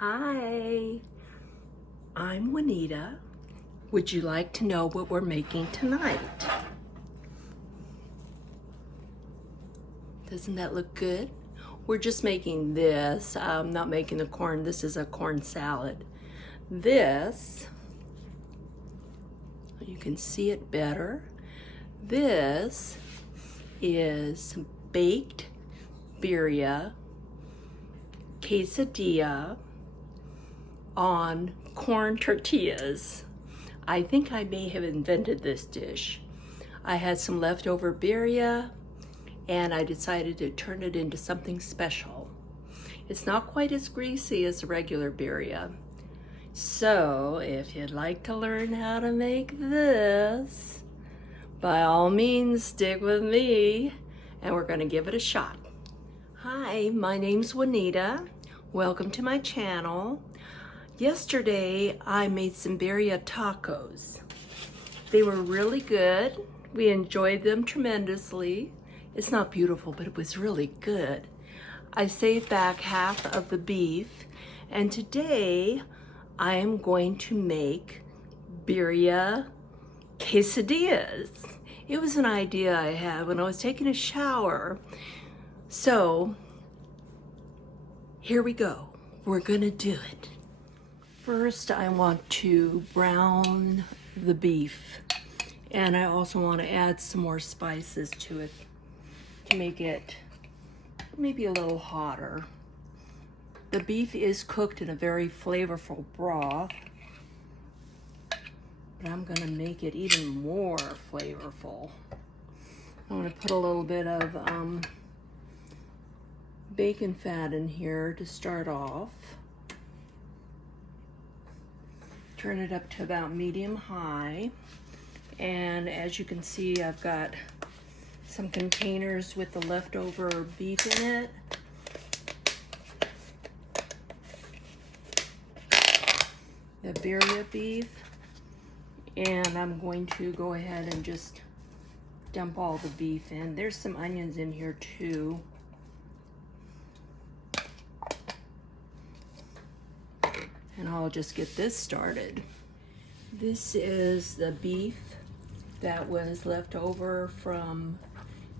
Hi, I'm Juanita. Would you like to know what we're making tonight? Doesn't that look good? We're just making this. I'm not making the corn. This is a corn salad. This, you can see it better. This is baked birria quesadilla on corn tortillas. I think I may have invented this dish. I had some leftover birria and I decided to turn it into something special. It's not quite as greasy as the regular birria. So if you'd like to learn how to make this, by all means stick with me and we're gonna give it a shot. Hi, my name's Juanita. Welcome to my channel. Yesterday, I made some birria tacos. They were really good. We enjoyed them tremendously. It's not beautiful, but it was really good. I saved back half of the beef, and today I am going to make birria quesadillas. It was an idea I had when I was taking a shower. So, here we go. We're gonna do it. First, I want to brown the beef, and I also want to add some more spices to it to make it maybe a little hotter. The beef is cooked in a very flavorful broth, but I'm going to make it even more flavorful. I'm going to put a little bit of bacon fat in here to start off. Turn it up to about medium-high, and as you can see, I've got some containers with the leftover beef in it. The birria beef, and I'm going to go ahead and just dump all the beef in. There's some onions in here too. And I'll just get this started. This is the beef that was left over from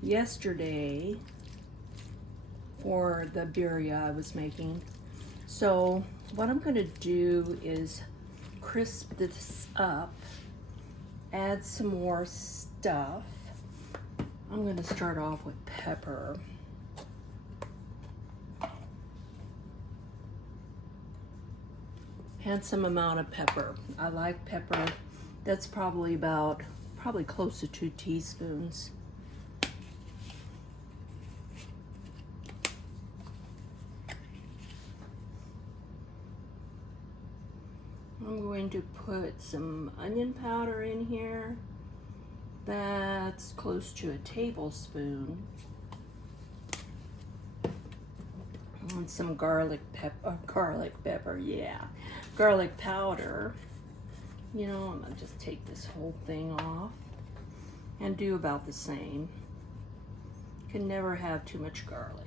yesterday for the birria I was making. So what I'm gonna do is crisp this up, add some more stuff. I'm gonna start off with pepper. Handsome amount of pepper. I like pepper. That's probably close to 2 teaspoons. I'm going to put some onion powder in here. That's close to a tablespoon. And some garlic pepper, yeah. Garlic powder. You know, I'm gonna just take this whole thing off and do about the same. Can never have too much garlic.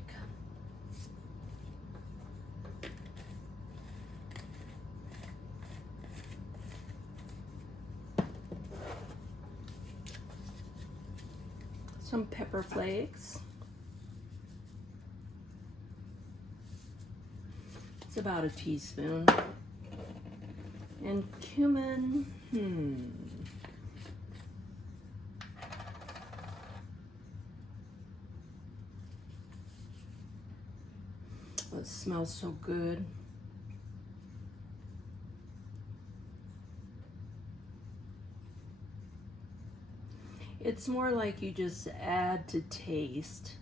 Some pepper flakes. It's about a teaspoon. And cumin, Oh, it smells so good. It's more like you just add to taste.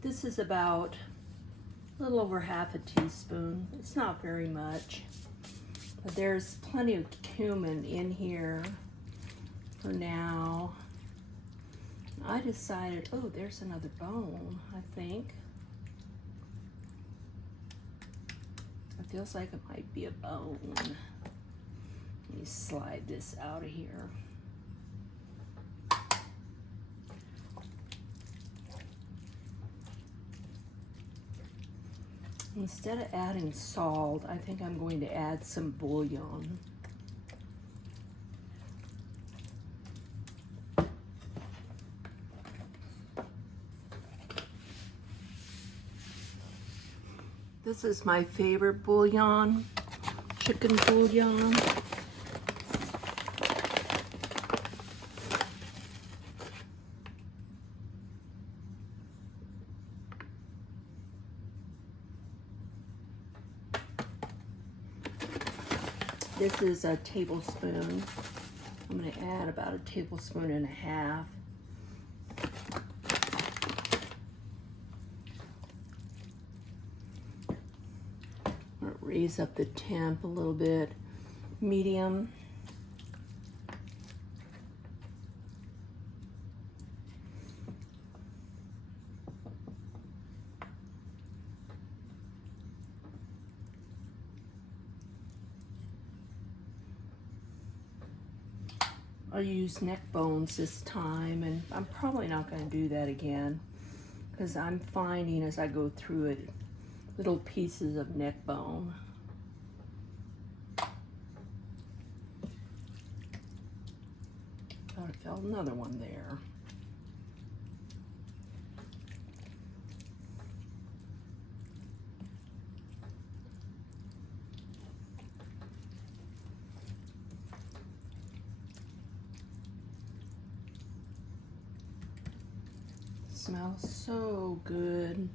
This is about a little over half a teaspoon. It's not very much, but there's plenty of cumin in here for now. I decided, oh, there's another bone, I think. It feels like it might be a bone. Let me slide this out of here. Instead of adding salt, I think I'm going to add some bouillon. This is my favorite bouillon, chicken bouillon. This is a tablespoon. I'm going to add about a tablespoon and a half. Raise up the temp a little bit, medium. I'll use neck bones this time, and I'm probably not going to do that again because I'm finding as I go through it little pieces of neck bone. Thought I felt another one there. Smells so good.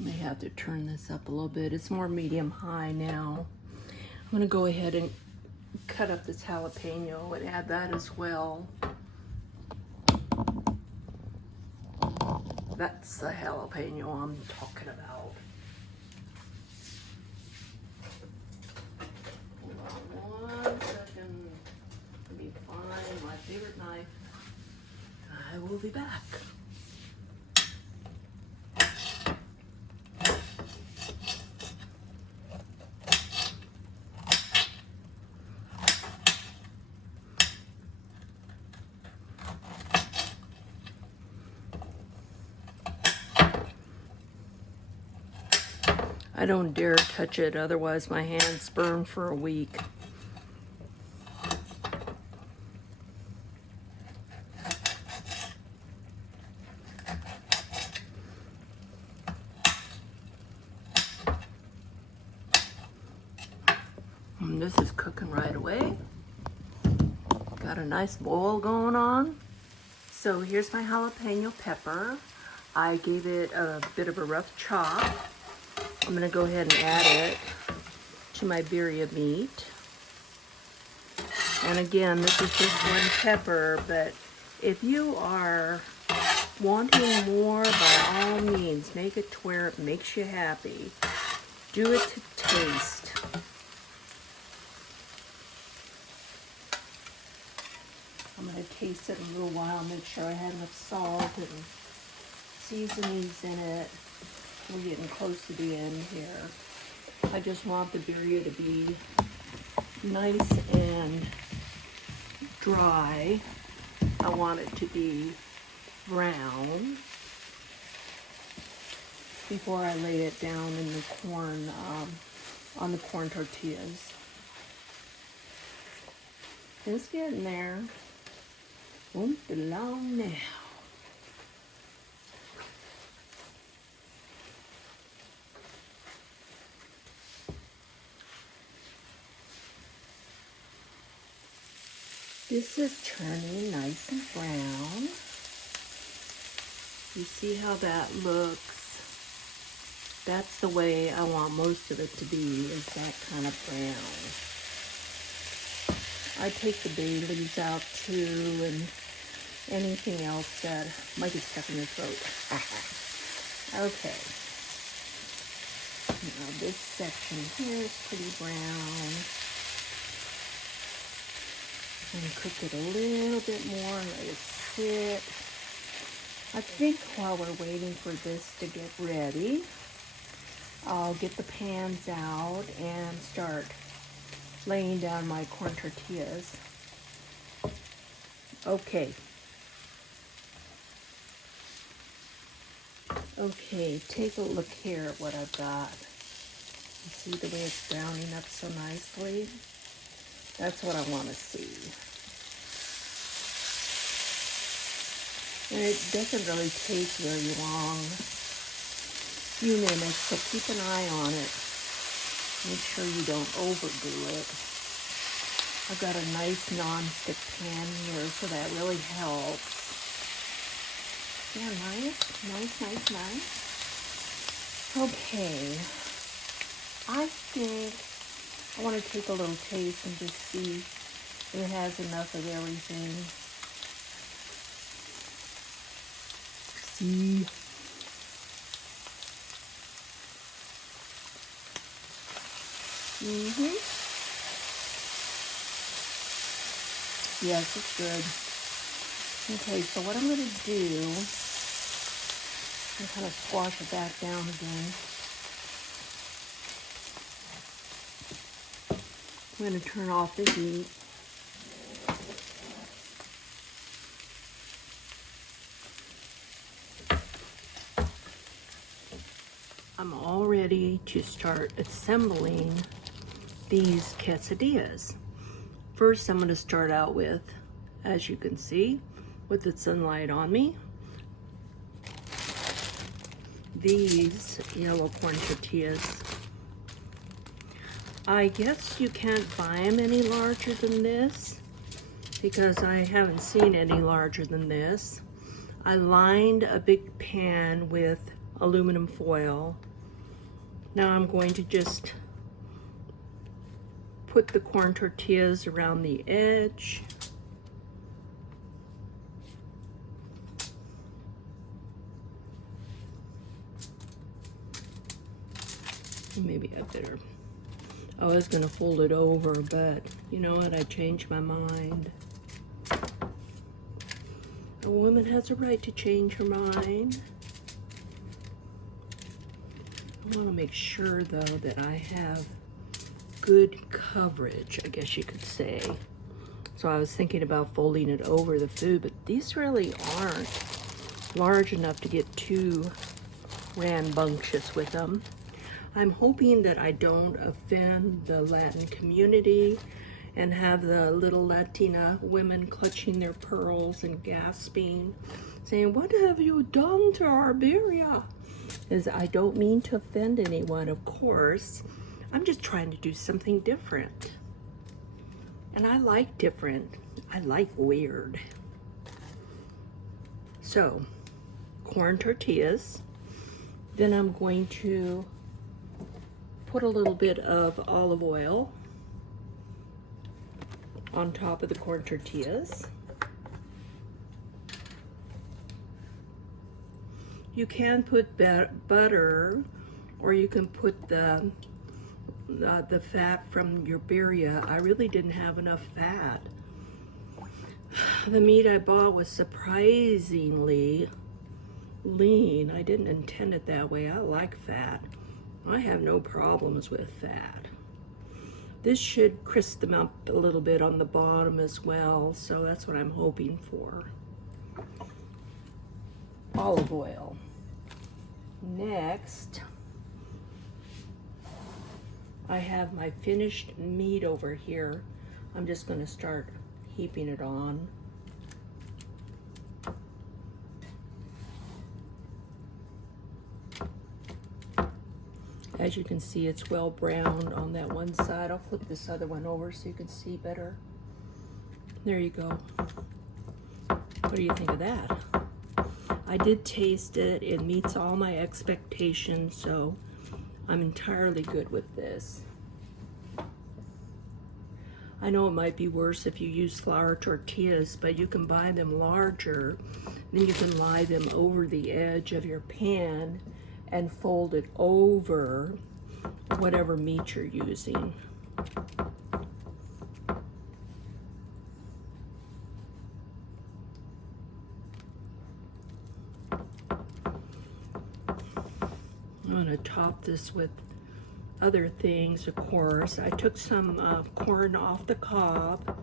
May have to turn this up a little bit. It's more medium high now. I'm gonna go ahead and cut up this jalapeno and add that as well. That's the jalapeno I'm talking about. Hold on 1 second. Let me find my favorite knife. I will be back. I don't dare touch it, otherwise my hands burn for a week. And this is cooking right away. Got a nice boil going on. So here's my jalapeno pepper. I gave it a bit of a rough chop. I'm gonna go ahead and add it to my birria meat. And again, this is just one pepper, but if you are wanting more, by all means, make it to where it makes you happy. Do it to taste. I'm gonna taste it in a little while, make sure I have enough salt and seasonings in it. We're getting close to the end here. I just want the birria to be nice and dry. I want it to be brown before I lay it down in the corn, on the corn tortillas. It's getting there. Won't be long now. This is turning nice and brown. You see how that looks? That's the way I want most of it to be, is that kind of brown. I take the bay leaves out too, and anything else that might be stuck in your throat. Okay. Now this section here is pretty brown. And cook it a little bit more, let it sit. I think while we're waiting for this to get ready, I'll get the pans out and start laying down my corn tortillas. Okay, Okay, take a look here at what I've got. You see the way it's browning up so nicely? That's what I want to see. And it doesn't really take very long. Few minutes, so keep an eye on it. Make sure you don't overdo it. I've got a nice non-stick pan here, so that really helps. Yeah, nice. Okay. I think I want to take a little taste and just see if it has enough of everything. See? Yes, it's good. Okay, so what I'm going to do, I'm kind of squash it back down again. I'm going to turn off the heat. I'm all ready to start assembling these quesadillas. First, I'm going to start out with, as you can see, with the sunlight on me, these yellow corn tortillas. I guess you can't buy them any larger than this because I haven't seen any larger than this. I lined a big pan with aluminum foil. Now I'm going to just put the corn tortillas around the edge. Maybe I better. I was going to fold it over, but you know what? I changed my mind. A woman has a right to change her mind. I want to make sure, though, that I have good coverage, I guess you could say. So I was thinking about folding it over the food, but these really aren't large enough to get too rambunctious with them. I'm hoping that I don't offend the Latin community and have the little Latina women clutching their pearls and gasping, saying, "What have you done to our birria?" Is I don't mean to offend anyone, of course. I'm just trying to do something different. And I like different. I like weird. So, corn tortillas. Then I'm going to put a little bit of olive oil on top of the corn tortillas. You can put butter, or you can put the fat from your birria. I really didn't have enough fat. The meat I bought was surprisingly lean. I didn't intend it that way. I like fat. I have no problems with fat. This should crisp them up a little bit on the bottom as well, so that's what I'm hoping for. Olive oil. Next, I have my finished meat over here. I'm just going to start heaping it on. As you can see, it's well browned on that one side. I'll flip this other one over so you can see better. There you go. What do you think of that? I did taste it. It meets all my expectations, so I'm entirely good with this. I know it might be worse if you use flour tortillas, but you can buy them larger. Then you can lie them over the edge of your pan and fold it over whatever meat you're using. I'm going to top this with other things, of course. I took some corn off the cob.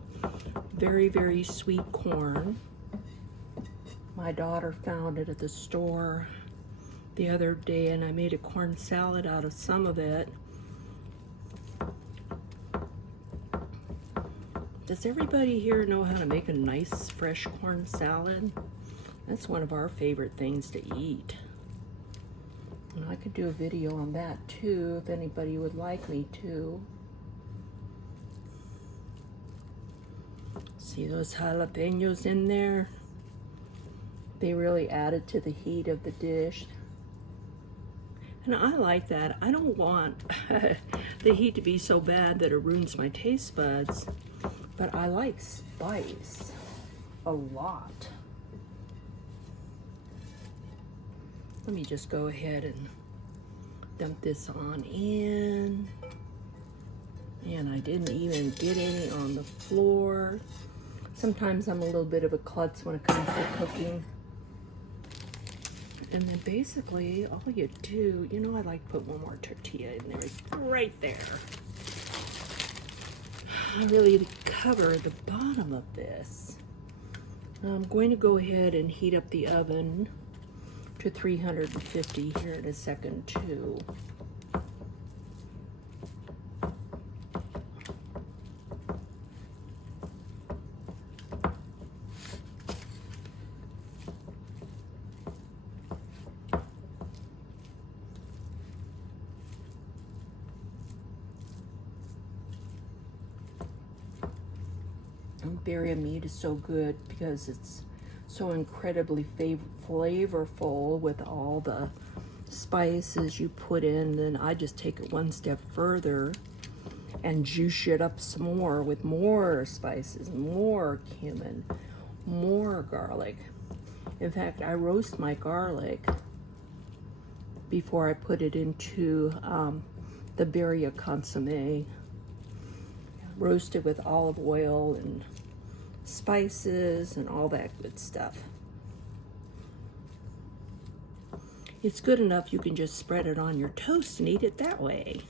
Very, very sweet corn. My daughter found it at the store. the other day, and I made a corn salad out of some of it. Does everybody here know how to make a nice fresh corn salad? That's one of our favorite things to eat. And I could do a video on that too, if anybody would like me to. See those jalapeños in there? They really added to the heat of the dish. And I like that. I don't want the heat to be so bad that it ruins my taste buds, but I like spice a lot. Let me just go ahead and dump this on in. And I didn't even get any on the floor. Sometimes I'm a little bit of a klutz when it comes to cooking. And then basically all you do, you know, I like to put one more tortilla in there, right there. Really to cover the bottom of this. I'm going to go ahead and heat up the oven to 350 here in a second too. Birria meat is so good because it's so incredibly flavorful with all the spices you put in. Then I just take it one step further and juice it up some more with more spices, more cumin, more garlic. In fact, I roast my garlic before I put it into the Birria consomme. Roast it with olive oil and spices and all that good stuff. It's good enough you can just spread it on your toast and eat it that way.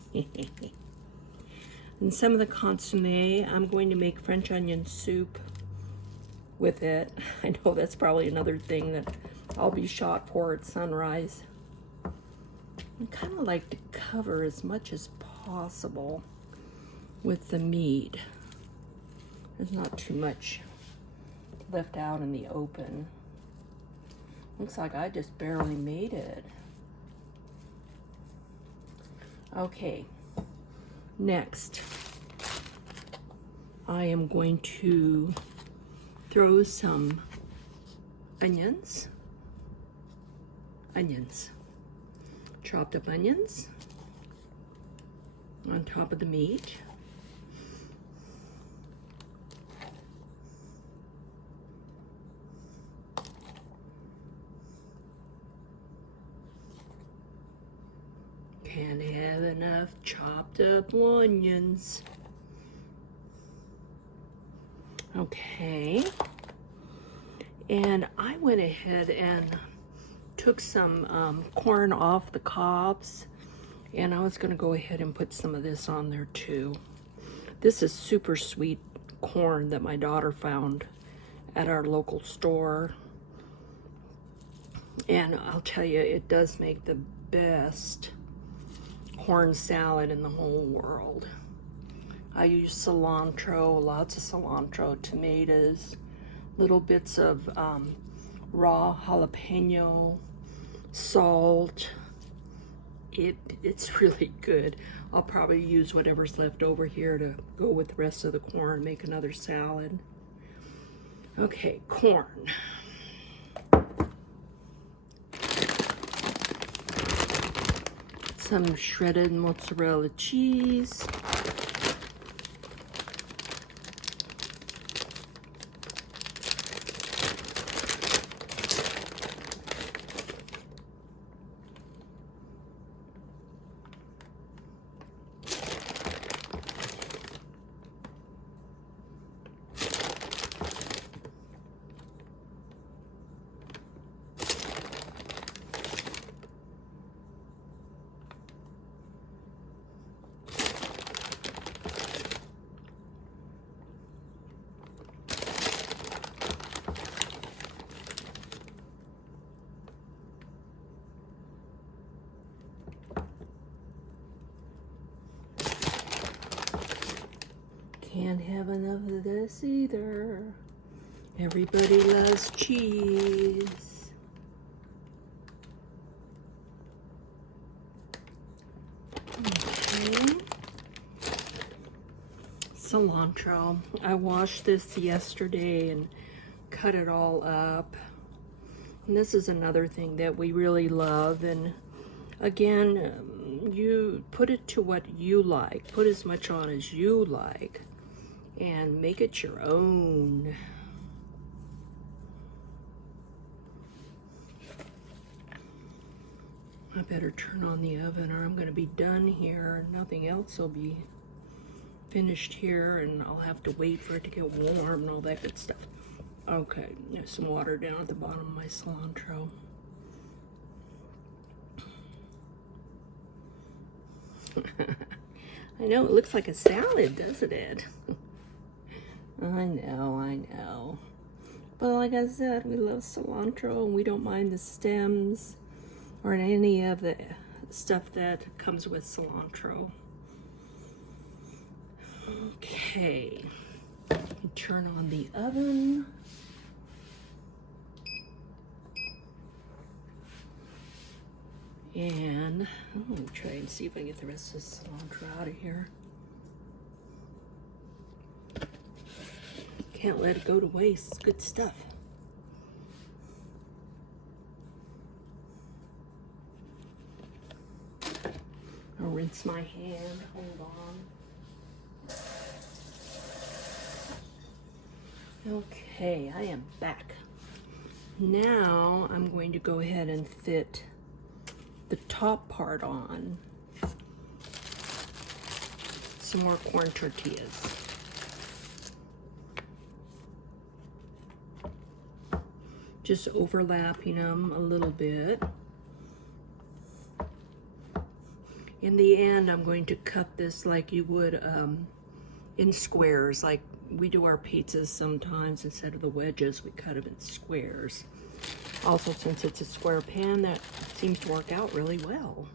And some of the consomme, I'm going to make French onion soup with it. I know that's probably another thing that I'll be shot for at sunrise. I kind of like to cover as much as possible with the meat. There's not too much left out in the open. Looks like I just barely made it. Okay, next I am going to throw some onions, chopped up onions on top of the meat. Can't have enough chopped up onions. Okay. And I went ahead and took some corn off the cobs, and I was going to go ahead and put some of this on there too. This is super sweet corn that my daughter found at our local store. And I'll tell you, it does make the best corn salad in the whole world. I use cilantro, lots of cilantro, tomatoes, little bits of raw jalapeno, salt. It's really good. I'll probably use whatever's left over here to go with the rest of the corn, make another salad. Okay, corn. Some shredded mozzarella cheese. Can't have enough of this either. Everybody loves cheese. Okay. Cilantro. I washed this yesterday and cut it all up. And this is another thing that we really love. And again, you put it to what you like. Put as much on as you like. And make it your own. I better turn on the oven or I'm going to be done here. Nothing else will be finished here and I'll have to wait for it to get warm and all that good stuff. Okay, there's some water down at the bottom of my cilantro. I know, it looks like a salad, doesn't it? I know. But like I said, we love cilantro and we don't mind the stems or any of the stuff that comes with cilantro. Okay, turn on the oven. And I'm gonna try and see if I can get the rest of this cilantro out of here. Can't let it go to waste, it's good stuff. I'll rinse my hand, hold on. Okay, I am back. Now I'm going to go ahead and fit the top part on. Some more corn tortillas. Just overlapping them a little bit. In the end, I'm going to cut this like you would in squares, like we do our pizzas sometimes. Instead of the wedges, we cut them in squares. Also, since it's a square pan, that seems to work out really well.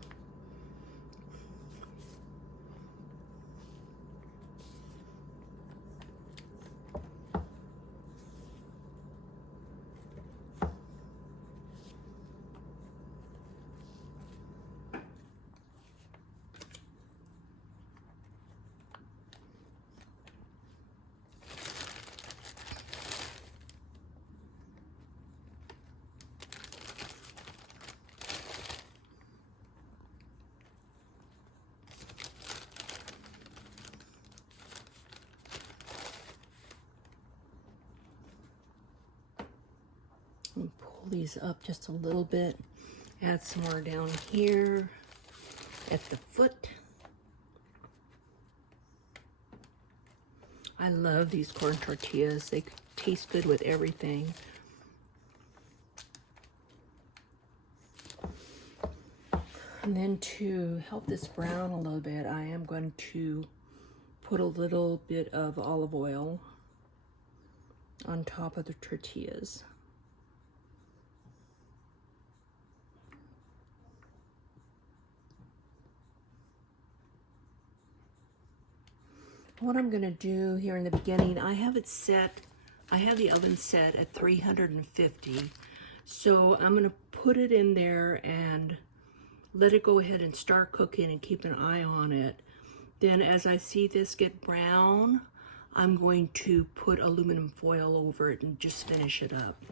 And pull these up just a little bit. Add some more down here at the foot. I love these corn tortillas. They taste good with everything. And then to help this brown a little bit, I am going to put a little bit of olive oil on top of the tortillas. What I'm gonna do here in the beginning, I have the oven set at 350. So I'm gonna put it in there and let it go ahead and start cooking and keep an eye on it. Then as I see this get brown, I'm going to put aluminum foil over it and just finish it up.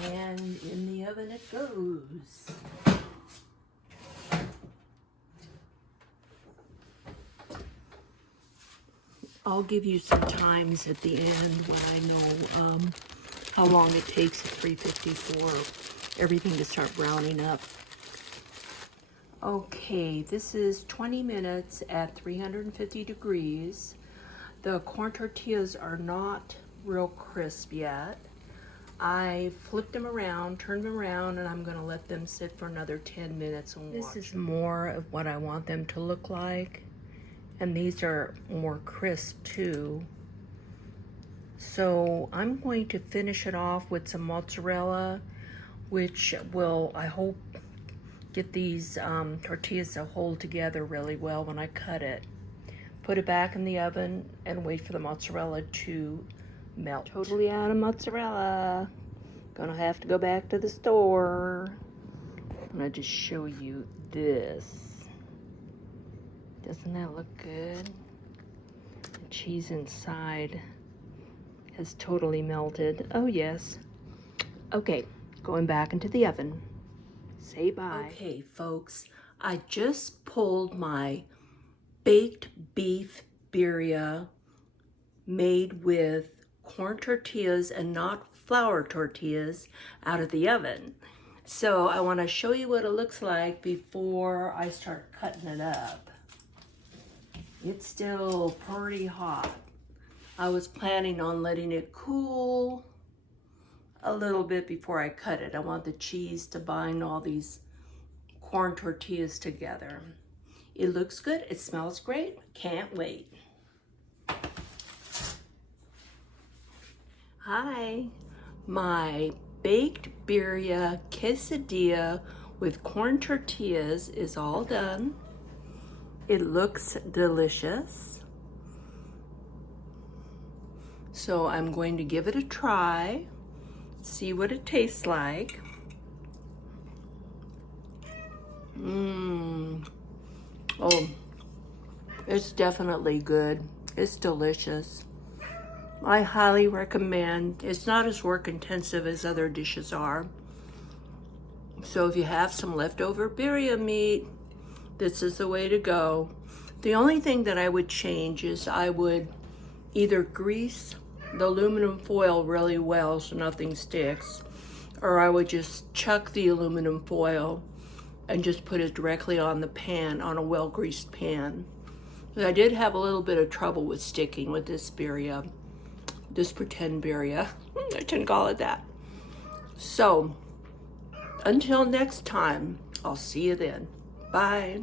And in the oven it goes. I'll give you some times at the end when I know how long it takes at 350 for everything to start browning up. Okay, this is 20 minutes at 350 degrees. The corn tortillas are not real crisp yet. I flipped them around, turned them around, and I'm gonna let them sit for another 10 minutes and watch. This is more of what I want them to look like. And these are more crisp too. So I'm going to finish it off with some mozzarella, which will, I hope, get these tortillas to hold together really well when I cut it. Put it back in the oven and wait for the mozzarella to melt. Totally out of mozzarella. Gonna have to go back to the store. I'm gonna just show you this. Doesn't that look good? The cheese inside has totally melted. Oh yes. Okay, going back into the oven. Say bye. Okay, folks, I just pulled my baked beef birria made with corn tortillas and not flour tortillas out of the oven. So I want to show you what it looks like before I start cutting it up. It's still pretty hot. I was planning on letting it cool a little bit before I cut it. I want the cheese to bind all these corn tortillas together. It looks good. It smells great. Can't wait. Hi. My baked birria quesadilla with corn tortillas is all done. It looks delicious. So I'm going to give it a try, see what it tastes like. Oh, it's definitely good. It's delicious. I highly recommend. It's not as work intensive as other dishes are. So if you have some leftover birria meat, this is the way to go. The only thing that I would change is I would either grease the aluminum foil really well so nothing sticks, or I would just chuck the aluminum foil and just put it directly on the pan, on a well-greased pan. But I did have a little bit of trouble with sticking with this birria, this pretend birria. I shouldn't call it that. So, until next time, I'll see you then. Bye.